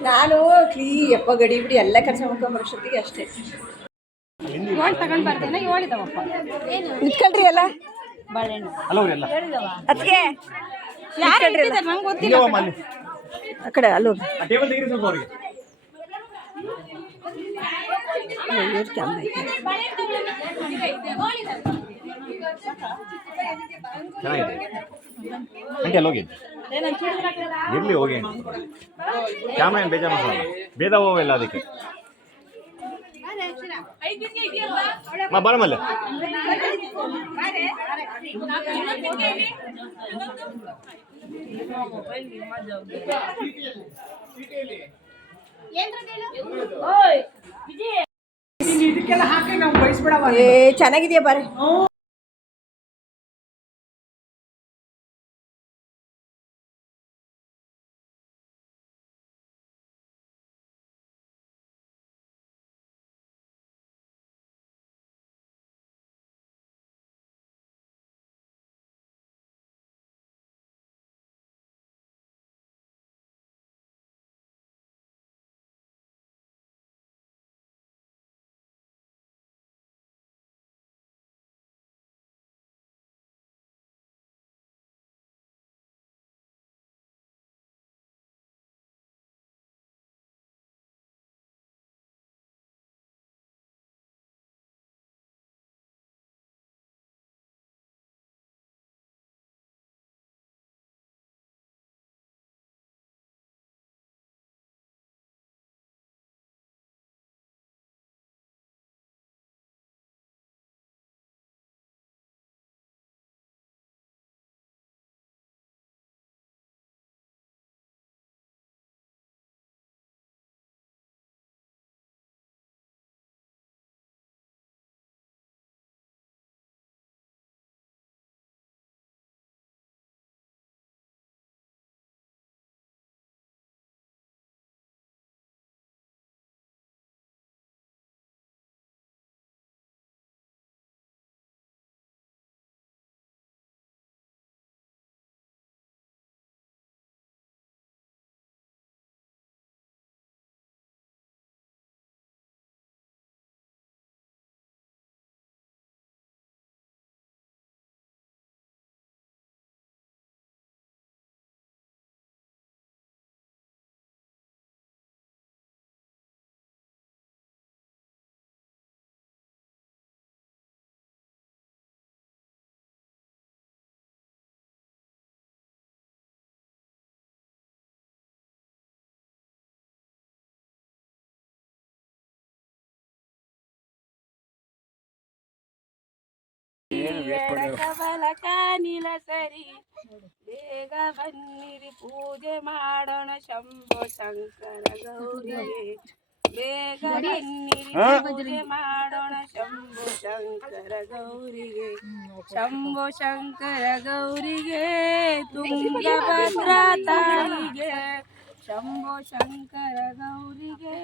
ನಾನು ಕ್ಲೀ ಯಪ್ಪ ಗಡಿ ಬಿಡಿ ಎಲ್ಲ ಕೆಲಸ ಮಾಡ್ಕೊಂಬರೋಷ್ಟೊತ್ತಿಗೆ ಅಷ್ಟೇ. ಏಳು ತಗೊಂಡ್ ಬರ್ತೇನೆ ಹೇಳಿದವಪ್ಪ ನಿಂತ್ಕೊಳ್ರಿ ಎಲ್ಲ. ಬಾಳೆಹಣ್ಣು ಅದಕ್ಕೆ ನಂಗೆ ಗೊತ್ತಿಲ್ಲ. ಆ ಕಡೆ ಅಲ್ಲೋ ಚೆನ್ನಾಗಿದೆ. ಆಂಟಿ ಅಲ್ಲಿ ಹೋಗಿ. ಇರಲಿ, ಹೋಗಿ ಕ್ಯಾಮ್ರಾ ಏನು ಬೇಜಾರು ಮಾಡ್ಕೊಳ್ಳಲ್ಲ ಭೇದ ಹೋಗಲ್ಲ ಅದಕ್ಕೆ. ಮಾ ಬರಮಲ್ಲ ಏ, ಚೆನ್ನಾಗಿದೆಯಾ ಬಾರೆ? ಕಬಲಕ ನಿಲಸರಿ ಬೇಗ ಬನ್ನಿರಿ ಪೂಜೆ ಮಾಡೋಣ ಶಂಭೋ ಶಂಕರ ಗೌರಿಗೆ ಬೇಗ ಬನ್ನಿರಿ ಪೂಜೆ ಮಾಡೋಣ ಶಂಭೋ ಶಂಕರ ಗೌರಿಗೆ ಶಂಭೋ ಶಂಕರ ಗೌರಿಗೆ ತುಂಗಭದ್ರ ತಾಯಿಗೆ ಶಂಭೋ ಶಂಕರ ಗೌರಿಗೆ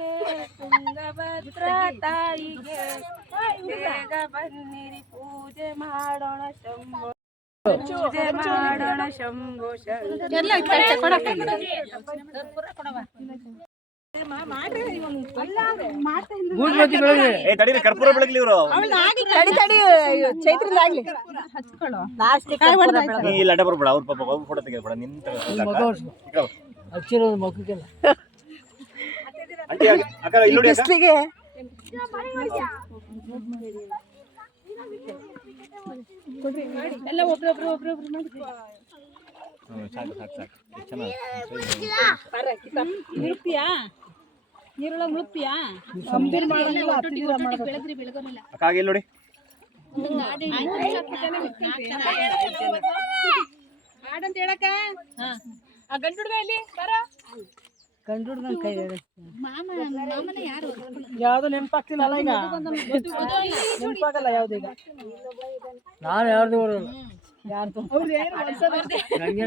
ತುಂಗಭದ್ರ ತಾಯಿಗೆ ಬೇಗ ಬನ್ನಿರಿ ಪೂಜೆ ಮಾಡೋಣ ಶಂಭೋ ಪೂಜೆ ಮಾಡೋಣ ಶಂಭೋ ಶಂಕರ. ಕರ್ಪೂರ ಬೆಳಗ್ಲಿ ಇವರು. ಲಾಸ್ಟ್ ಬರ್ಬೇಡ ಅವ್ರ ಪಾಪ ಅವ್ರ ಫೋಟೋ ತೆಗೆದ್ಬೇಡ ನಿಂತ ಹಚ್ಚಿರೋದು ಮಗುಗೆಲ್ಲ ಬಿಸ್ಲಿಗೆ ಎಲ್ಲ ಒಬ್ರೊಬ್ರು ಒಬ್ರೊಬ್ರು ಮಾಡಿ ಸಾಕು ಸಾಕು ಸಾಕು ಚೆನ್ನಾಗಿ ನೀರೊಳಗೆ ಬೆಳಗೋರಿಲ್ಲ ಅಕ್ಕ ನೋಡಿ ಹಾಡಂತ ಹೇಳಕ್ಕ ಆ ಗಂಡು ಹುಡುಗ ಇಲ್ಲಿ ಬರ. ಕಂಡು ನನ್ನ ಕೈ ಮಾಮ ಮಾಮನ ಯಾರು? ಯಾವ್ದು ನೆನಪಾಗ್ತಿಲ್ಲ ಅಲ್ಲ ಈಗ? ನೆನಪಾಗಲ್ಲ ಯಾವ್ದು ಈಗ? ನಾನು ಯಾರ್ದು ಬರಲ್ಲ. ಯಾರ್ದು? ನಂಗೆ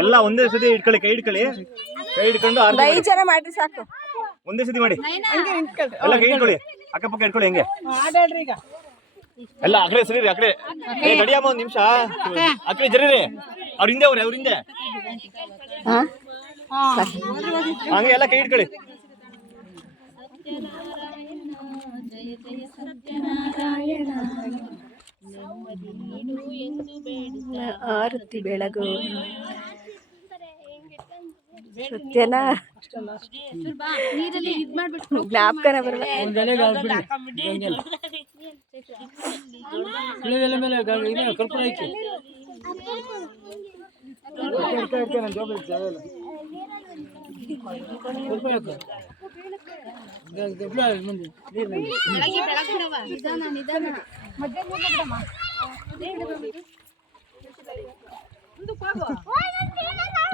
ಎಲ್ಲ ಒಂದೇ ಸತಿ ಇಟ್ಕೊಳ್ಳಿ ಕೈ ಇಟ್ಕೊಳ್ಳಿ. ಕೈ ಮಾಡಿ. ಐದು ಜನ ಮಾಡ್ರಿ ಸಾಕು. ಒಂದೇ ಸತಿ ಮಾಡಿ. ಎಲ್ಲ ಕೈ ಇಟ್ಕೊಳ್ಳಿ. ಅಕ್ಕಪಕ್ಕ ಇಟ್ಕೊಳ್ಳಿ ಹೆಂಗೆ. ಎಲ್ಲ ಅಕಡೆ ಸರಿ ಅಕಡೆ ಕಡೆ ಏ ಗಡಿಯಮ್ಮ ಒಂದ್ ನಿಮಿಷ. ಅಕಡೆ ಕಡೆ ಜರೀರಿ ಅವ್ರ ಹಿಂದೆ ಅವ್ರೆ ಅವ್ರ ಹಿಂದೆ. ಹಾ? ಹಂಗೆ ಎಲ್ಲ ಕೈ ಇಟ್ಕೊಳ್ಳಿ. ಆರತಿ ಬೆಳಗು ಸತ್ಯನ ನೀರಲ್ಲಿ ಇದ್ ಮಾಡ್ಬಿಟ್ಟು ಜ್ಞಾಪಕನ ಬರಲ್ಲ ಒಂದ್ ಎಲೆಗೆ ಹಾಕ್ಬಿಡಿ ಗಂಗೆಲ್ಲ ಸುಳ್ಳು ಎಲೆ ಮೇಲೆ ಗ-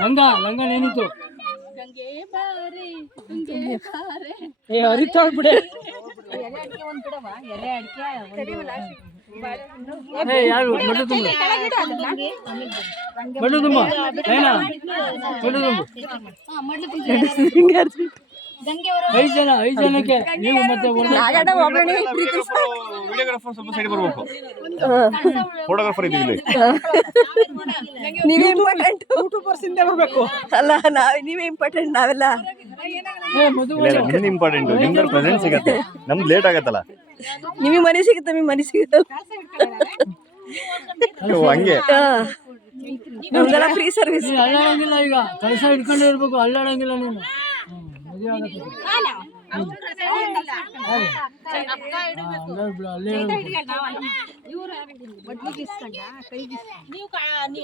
ಲಂಗ ಲಂಗ ಏನಿತ್ತು? ಏ ಹರಿತಾಳ್ ಬಿಡೆ ಏ ತುಂಬ. ತುಂಬ. ಐದು ಜನ ಐದು ಜನಕ್ಕೆ ನೀವು ಮತ್ತೆ ವಿಡಿಯೋಗ್ರಾಫರ್ ಸ್ವಲ್ಪ ಸೈಡ್ ಬರ್ಬೇಕು. ಫೋಟೋಗ್ರಾಫರ್ ಇದ್ದೀವಿ ನೀವೇ ಇಂಪಾರ್ಟೆಂಟ್ ಯೂಟ್ಯೂಬರ್ಸ್ ಇಂದ ಬರ್ಬೇಕು. ಅಲ್ಲ ನಾವ್ ನೀವೇ ಇಂಪಾರ್ಟೆಂಟ್ ನಾವೆಲ್ಲ. ನಿಮ್ದು ಇಂಪಾರ್ಟೆಂಟ್ ನಿಮ್ದು ಪ್ರೆಸೆಂಟ್ ಸಿಗತ್ತೆ. ನಮ್ದು ಲೇಟ್ ಆಗತ್ತಲ್ಲ. ನಿಮಗೆ ಮನೆ ಸಿಗುತ್ತೆ ನಿಮ್ಮ ಮನೆ ಸಿಗುತ್ತಲ್ಲ. ಹಂಗೆ. ನಮ್ದೆಲ್ಲ ಫ್ರೀ ಸರ್ವಿಸ್ ಅಲ್ಲಾಡಂಗಿಲ್ಲ ಈಗ. ಕೆಲಸ ಹಿಡ್ಕೊಂಡೇ ಇರ್ಬೇಕು ಅಲ್ಲಾಡಂಗಿಲ್ಲ ನೀನು.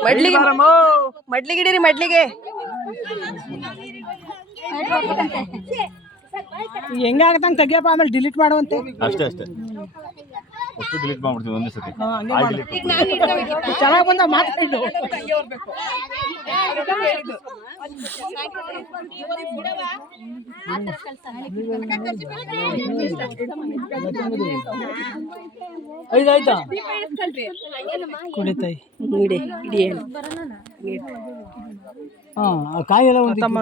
ಮಡ್ಲಿಗೆ ಮಡ್ಲಿಗೆ ಹೆಂಗ ಮಡ್ಲಿಗೆ ಹೆಂಗಾಗತ್ತಂಗೆ ತೆಗಿಯಪ್ಪ ಆಮೇಲೆ ಡಿಲೀಟ್ ಮಾಡುವಂತೆ. ಅಷ್ಟೇ ಅಷ್ಟೇ. ಡಿಲೀಟ್ ಮಾಡ್ಬಿಡ್ತೀವಿ ಒಂದೇ ಸತಿ. ಚೆನ್ನಾಗಿ ಬಂದ ಮಾತಾಡು. ಐದು ಆಯ್ತಾ ಕುಡಿತಾಯಿ ಇಡಿ ಇಡಿ ಹೇಳು ಹಾ ಆ ಕಾಯಿ ಎಲ್ಲ ಒಂದು ತಮ್ಮ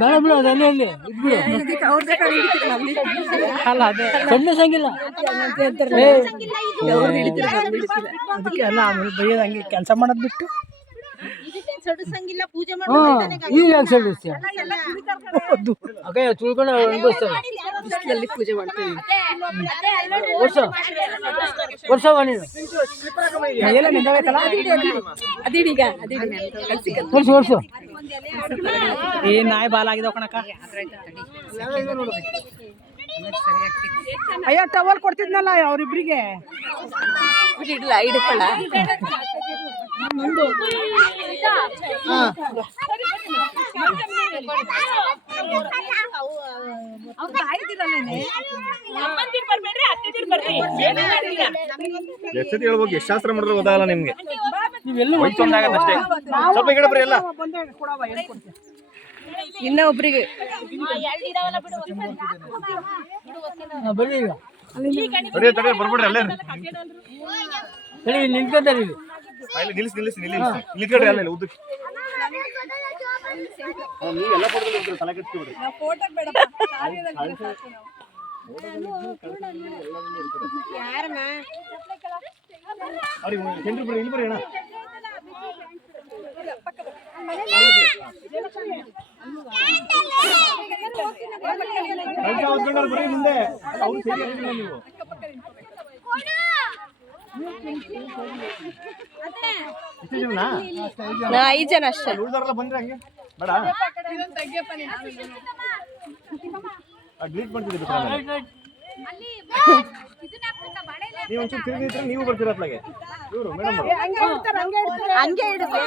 ಬೇಡ ಬಿಡು ಅದು ಅಲ್ಲೇ ಅಲ್ಲಿ. ಅದೇ. ಸಣ್ಣ ಸಂಗಿಲ್ಲ. ಅದಕ್ಕೆ ಅಲ್ಲ ಆಮೇಲೆ ಬೈಯೋದು ಹಂಗೆ ಕೆಲಸ ಮಾಡೋದು ಬಿಟ್ಟು. ಸಡಸಂಗಿಲ್ಲ ಪೂಜೆ ಹಾ ಈಗ ಯಾಕೆ ಸಲ್ಲಿಸ್ತೀಯ ಅಕ್ಕ ತುಳ್ಕೊಂಡು ಅನುಭವಿಸ್ತಾರೆ ಬಿಸಿಲಲ್ಲಿ ಪೂಜೆ ಮಾಡ್ತೀವಿ. ವರ್ಷ. ವರ್ಷ ನೀನು. ಎಲ್ಲ ನಿಂದಾಗೈತಲ್ಲ ಅದಿಡಿ ಈಗ ಅದಿಡಿ ಕಲ್ಸಿ ಕಲ್ಸಿ ವರ್ಷ ವರ್ಷ. ಏ ನಾಯಿ ಬಾಲ ಆಗಿದಾವ ಕಣಕ್ಕ. ಅಯ್ಯ ಟವಲ್ ಕೊಡ್ತಿದ್ನಲ್ಲ ಅವ್ರಿಬ್ರಿಗೆ. ಇಡ್ಲ ಹೇಳ್ಬೋದು ಎಷ್ಟ್ ಹೇಳ್ಬೇಕು ಎಷ್ಟು ಶಾಸ್ತ್ರ ಮಾಡಿದ್ರೆ ಗೊತ್ತಾಗಲ್ಲ ನಿಮ್ಗೆ. ಸ್ವಲ್ಪ ಈ ಕಡೆ ಬರ್ರಿ ಎಲ್ಲ. ಇನ್ನ ಒಬ್ರಿಗೆ ಬರ್ರಿ ಈಗ ತಡಿ ತಡಿ ಬರ್ಬೇಡ್ರಿ ಅಲ್ಲೇ ಇರ್ರಿ. ಹೇಳಿ ನಿಂತ್ಕೊಂತಾರೆ ಇಲ್ಲಿ ಆ, ಇಲ್ಲಿ ನಿಲ್ಲಿಸಿ ನಿಲ್ಲಿಸಿ ನಿಲ್ಲಿಸಿ ನಿಲ್ಕೊಡ್ರಿ ಅಲ್ಲೇ ಉದ್ದಕ್ಕೆ ಹಾ, ನೀವು ಎಲ್ಲ ಫೋಟೋದಲ್ಲಿ ಇರ್ತೀರಿ, ತಲೆ ಕೆಡ್ಸ್ಕೊಬೇಡ್ರಿ. ಅವ್ರಿಗೆ ಸೆಂಟ್ರ್ ಬರ್ರಿ ಇಲ್ಲಿ ಬರ್ರಿ ಮುಂದೆ ಅವ್ರು ಸರಿ ನೀವು ನಾ ಐದು ಜನ ಅಷ್ಟೇ. ಉಳ್ದವ್ರೆಲ್ಲ ಬಂದ್ರೆ ಹಂಗೆ? ಬೇಡ. ಡಿಲೀಟ್ ಮಾಡ್ತಿದ್ದೆ ನೀವು ಒಂಚೂರು ತಿರುಗಿದ್ರೆ ನೀವು ಬರ್ತೀರ ಅತ್ಲಾಗೆ ಇವರು ಮೇಡಮ್ ಹಂಗೆ ಇಡ್ತಾರೆ